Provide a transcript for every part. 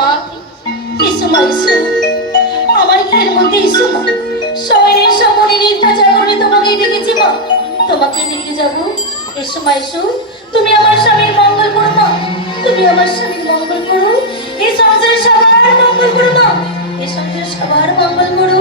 মা এসো মা আমার ঘরের মধ্যে এসো মা। শয়নের সমনে নিদ্রা জাগরণে তোমাকে ডেকেছি মা। তোমাকে ডেকে যাব এসো মা তুমি আমার স্বামীর মঙ্গল করো মা। তুমি আমার স্বামীর মঙ্গল করো। এই সংসারে সবার মঙ্গল করো এই সংসারে সবার মঙ্গল করো।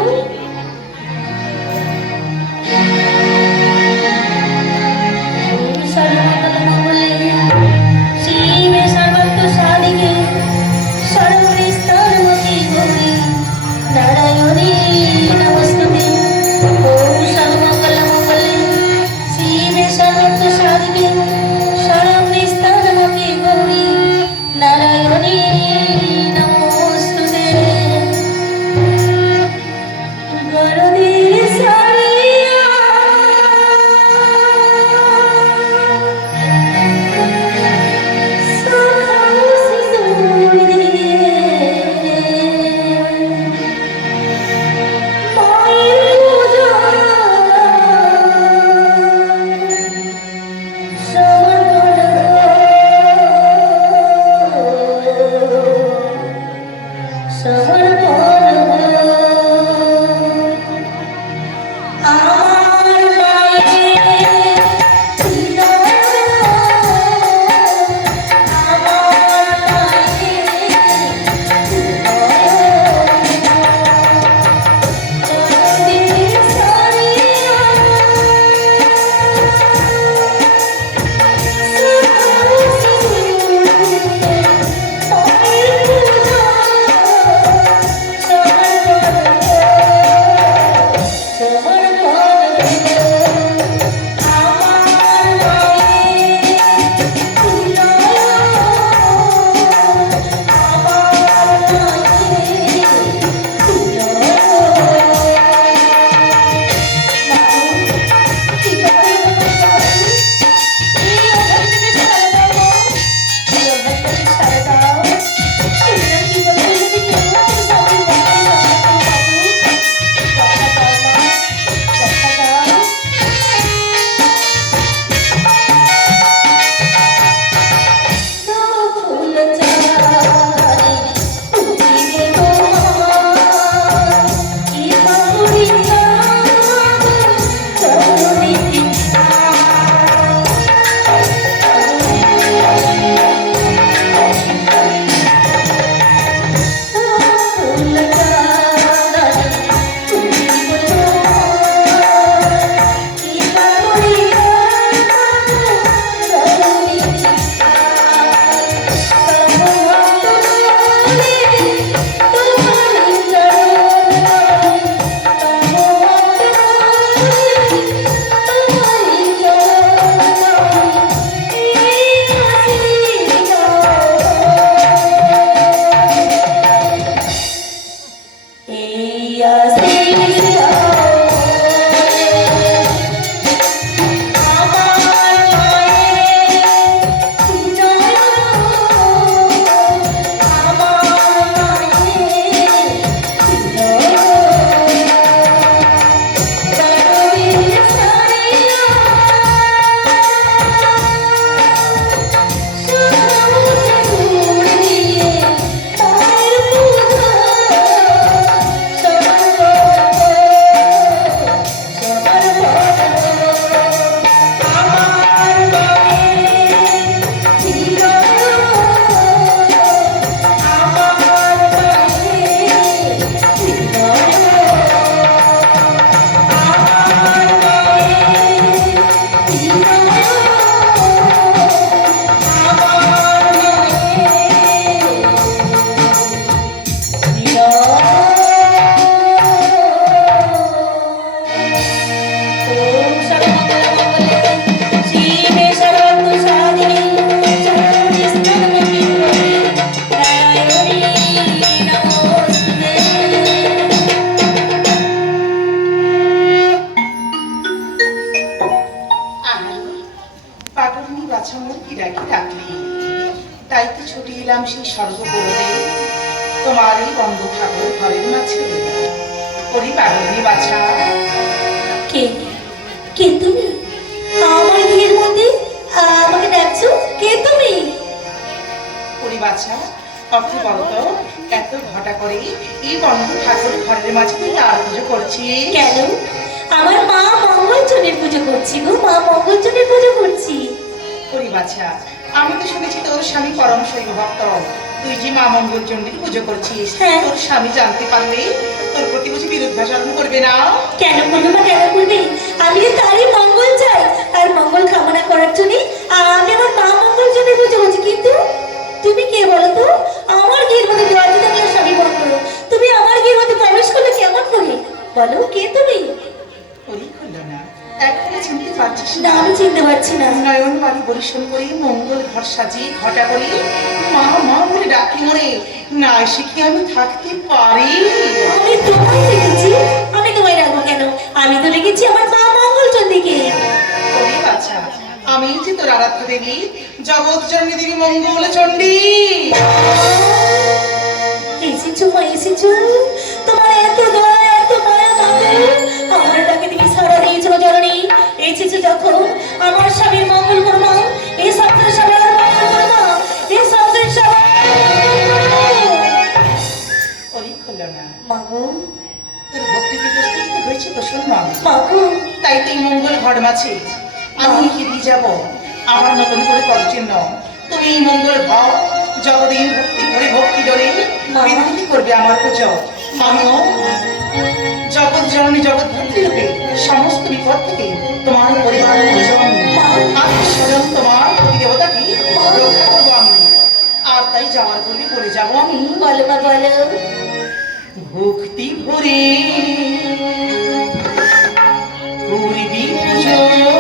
বাছা আমি তো শুনেছি তোর স্বামী পরম ভক্ত। তুই যে মা মঙ্গল চণ্ডীর পুজো করছিস? হ্যাঁ। তোর স্বামী জানতে পারলে তোর প্রতি বুঝি বিরুদ্ধাচরণ করবে না? কেন করবে বা কেন করবে আমি তারই মঙ্গল চাই তার মঙ্গল কামনা করার জন্য আমি আমার মা মঙ্গল জন্য পুজো করছি। কিন্তু তুমি কে বলো তো? আমার গির মধ্যে দরজা তুমি স্বামী বন্ধ তুমি আমার গির মধ্যে প্রবেশ করলে কেমন করে? বলো কে তুমি? ওই না এখনও চিনতে পারছিস না? না আমি চিনতে পারছি না। নয়ন বাড়ি পরিশ্রম করে মঙ্গল ঘর সাজিয়ে ঘটা করে মা মা বলে ডাকি মরে না শিখে আমি থাকতে পারি? আমি তোমায় লিখেছি আমি তোমায় রাখব কেন? আমি তো লিখেছি আমার মা মঙ্গল বাছা আমি যে তোর আরাধ্য দেবী জগৎ জননী দেবী মঙ্গল চণ্ডী এসেছ মা এসেছ। আমার স্বামীর মঙ্গল কর্মা এই সপ্তাহ সবার মঙ্গল কর্মা এই সপ্তাহ সবার ওই খুললো না। মাগো তোর ভক্তিতে প্রস্তুত হয়েছে কুশল মা। মাগো তাই তুই মঙ্গল ঘর মাছে আমি লিখে যাব? আমার মতন করে করার জন্য তুমি মঙ্গল ঘর যতদিন ভক্তি করে ভক্তি মা। বিনতি করবে আমার পুজো আমিও জগৎ জননী জগৎ ভক্তি রূপে সমস্ত বিপদ থেকে তোমার পরিবার তাই যাওয়ার পূর্বে বলে যাব আমি। বলো বা বলো ভক্তি ভরে করবি পুজো।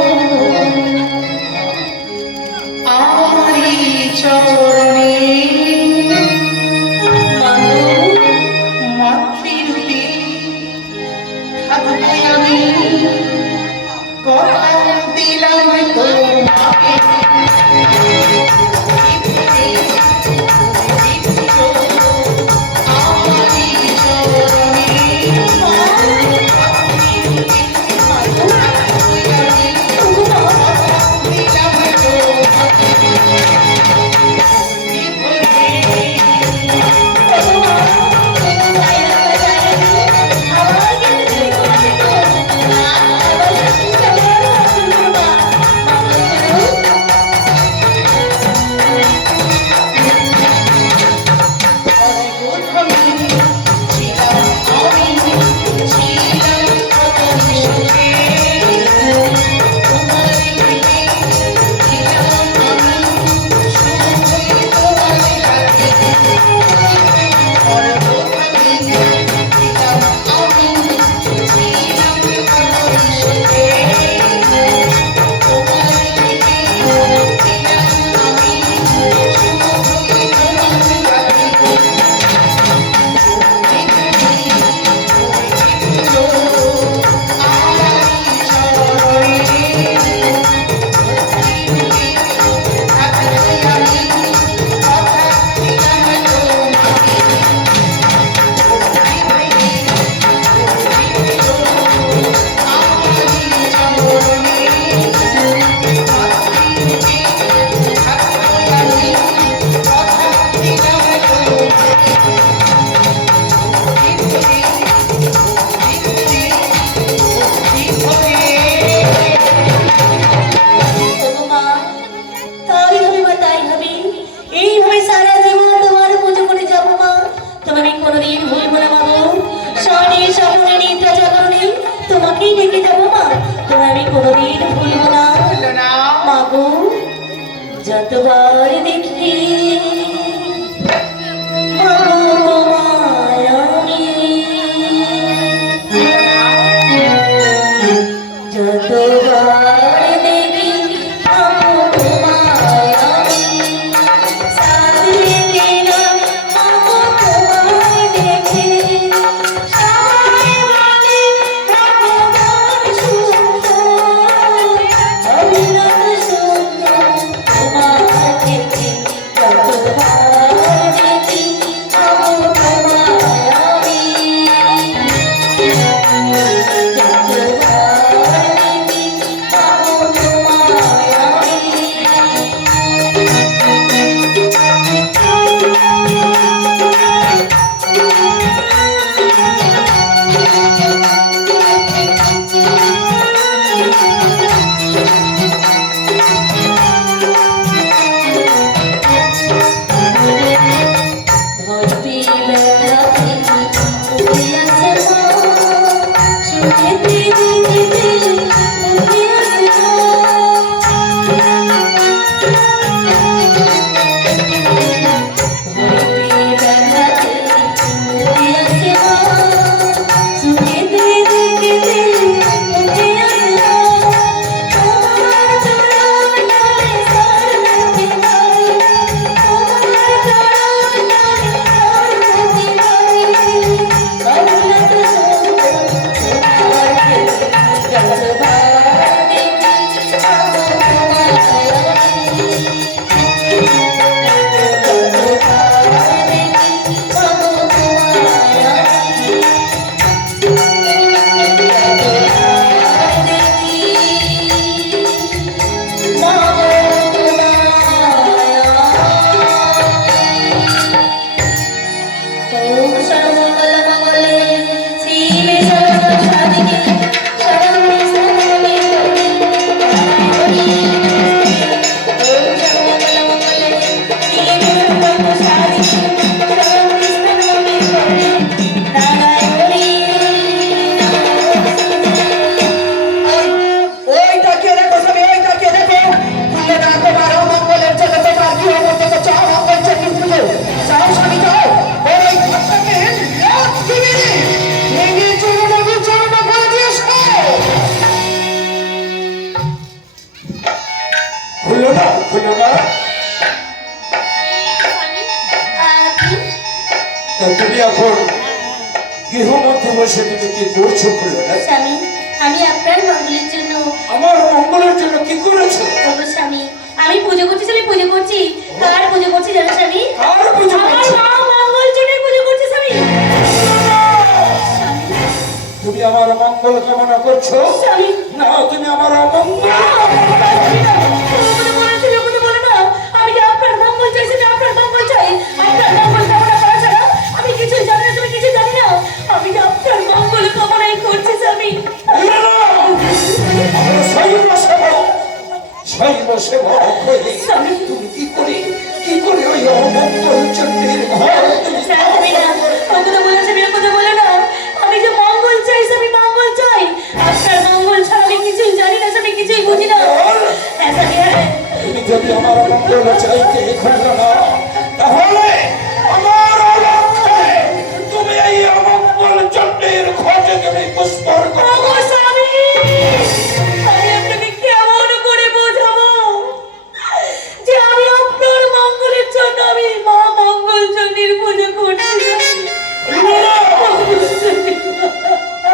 কি করেছ? জানো স্বামী আমি পুজো করছি স্বামী পুজো করছি। কার পুজো করছি জানো স্বামী? কার পুজো করছি? আমার মা মঙ্গলজনের পুজো করছি স্বামী। তুমি আমার মঙ্গল কামনা করছ? না তুমি আমার অমঙ্গল সৈন্য সেবক তুমি হ্যাঁ, বলেছে বিয়ের কথা বলে না। আমি যে মঙ্গল চাই আমি মঙ্গল চাই। আপনার মঙ্গল ছাড়া আমি কিছুই জানি না আমি কিছুই বুঝি না। হ্যাঁ, হ্যাঁ। তুমি যদি আমার এই অমঙ্গল চণ্ডীর খোঁজে তুমি পুষ্পর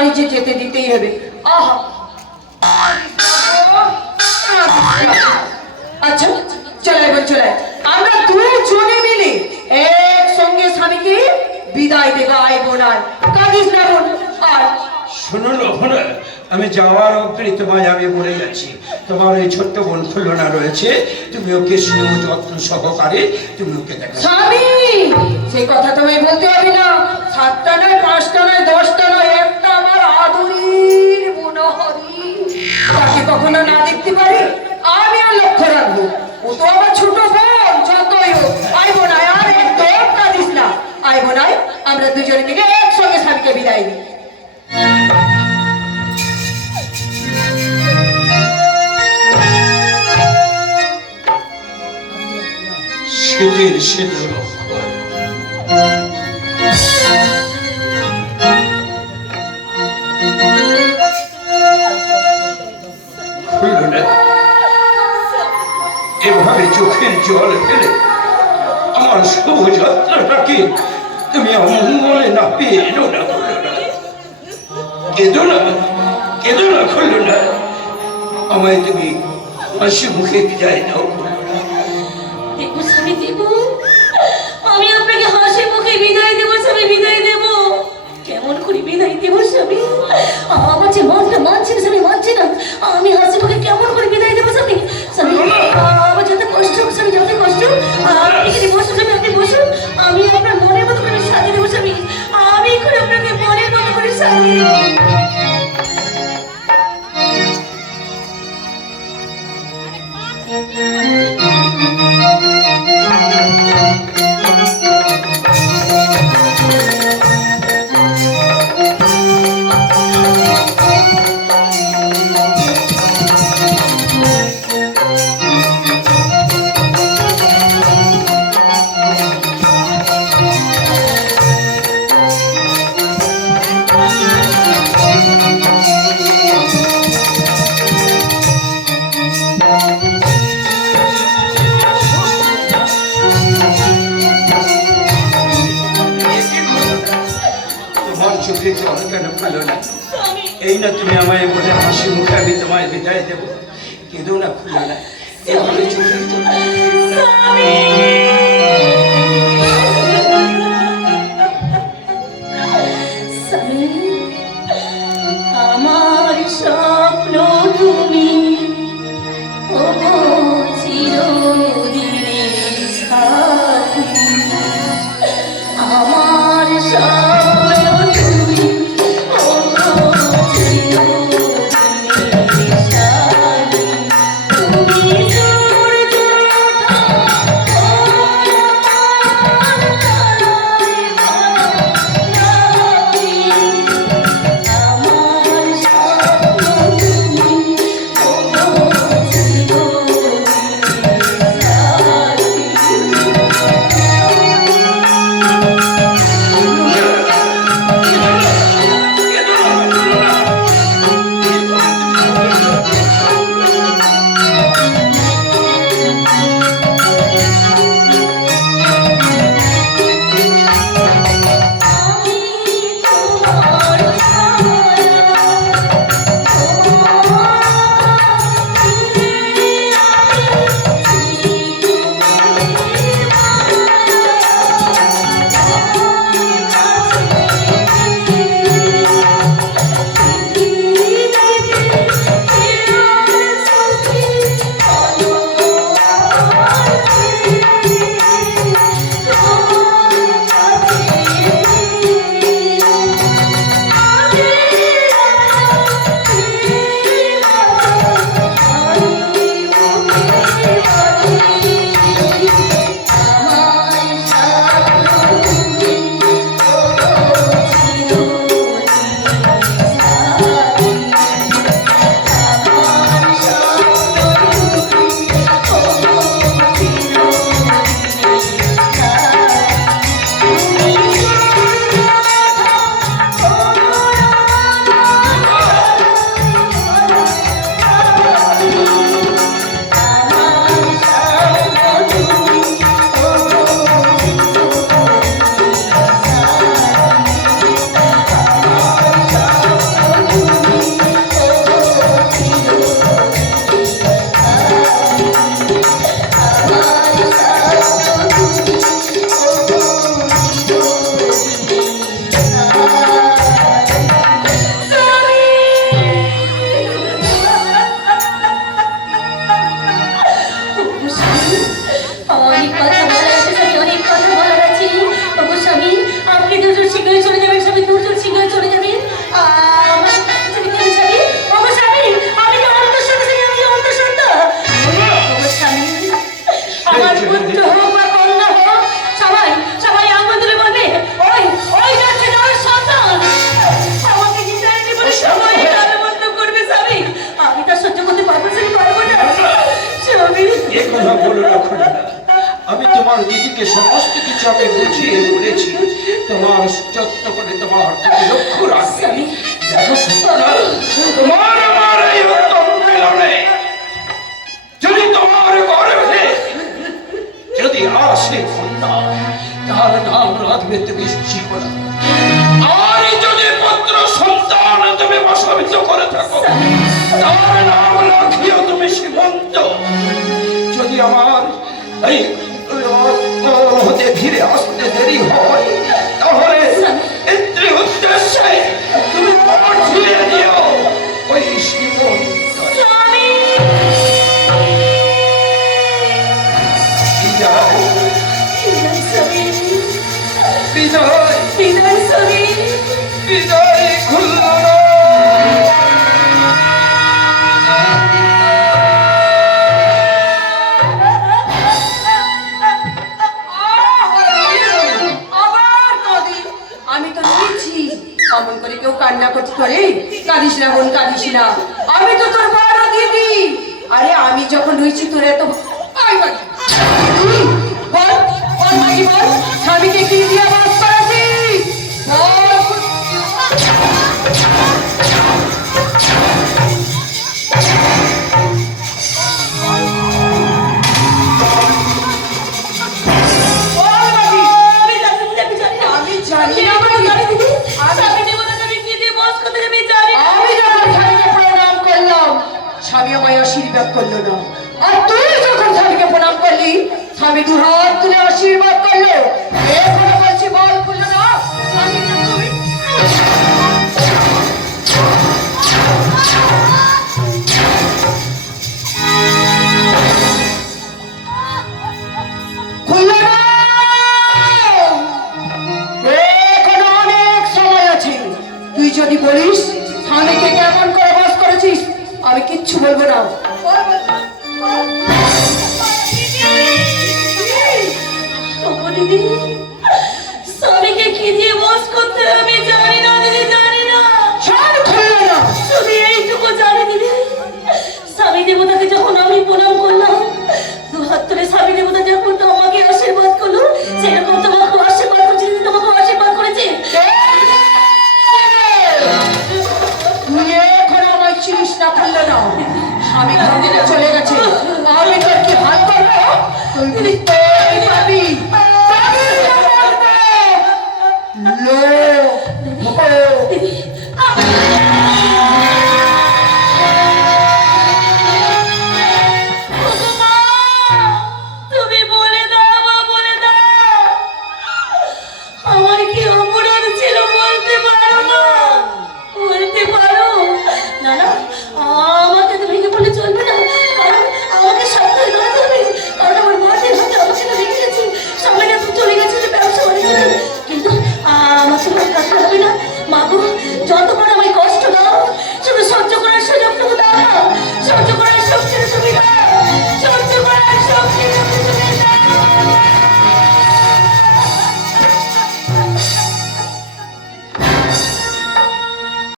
তো যেতে দিতেই হবে। আহা! আচ্ছা চলে এবার চলে। আমরা দুজনে মিলে একসঙ্গে স্বামীকে বিদায় দেবো আয় বোন কাঁদিস না বোন আর আমি যাওয়ার অগ্রে তোমায় আমি বলে যাচ্ছি। তোমার এই ছোট্ট বোন খুলনা রয়েছে। তুমি ওকে স্নেহ যত্ন সহকারে তুমি ওকে দেখো। স্বামী সেই কথা তোমায় বলতে হবে না। সাতটা নয় পাঁচটা নয় দশটা নয় তাকে কখনো না দেখতে পারি? আমি আর লক্ষ্য রাখব। ও তো আমার ছোট বোন, যতই হোক। আইব না আর একদম কাঁদিস না। আইব নাই আমরা দুজনে মিলে একসঙ্গে স্বামীকে বিদায় দিই। শীতের শীত এভাবে চোখের জল ফেলে আমার শুভযাত্রাটাকে তুমি অমঙ্গলে না পেয়ে এলো না কেঁদো না কেঁদো না খুলনা আমায় তুমি হাসি মুখে বিদায় দাও। আমি আপনাকে হাসি মুখে বিদায় দেবো, স্বামী, বিদায় দেবো। কেমন করে বিদায় দেবো, স্বামী? আমার যে মানছে না, স্বামী, মানছে না। আমি হাসি মুখে কেমন করে যত কষ্ট হোক স্বামী যত কষ্ট আপনি এখানে বসুন স্বামী আপনি বসুন, আমি আপনার মনের মতো করে সাজিয়ে দেবো, স্বামী। আমি এখন আপনাকে মনের মতো করে সাজিয়ে দেবো। না কান্না করছি করে কাঁদিস না বোন, কাঁদিস না। আমি তো তোর বড় দিদি। আরে, আমি যখন রয়েছি তোর এত বল বল স্বামীকে কি দিয়ে স্বামী আমায় আশীর্বাদ করল না। আর তুই যখন স্বামীকে প্রণাম করলি, স্বামী দু হাত তুলে আশীর্বাদ করল।